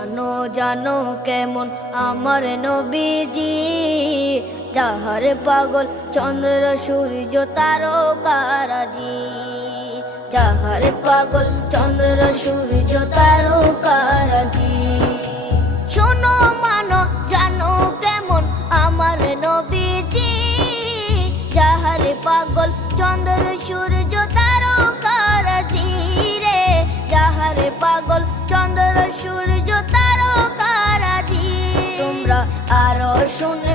জানো জানো কেমন আমার নবীজি, যাহার পাগল চন্দ্র সূর্য তারকারাজি, যাহার পাগল চন্দ্র সূর্য তারকারাজি। শোনো মানো জানো কেমন আমার নবীজি, যাহার পাগল চন্দ্র সূর্য তারকারাজি রে, যাহার পাগল চন্দ্র সূর্য তারকারাজি। তোমরা আরো শুনে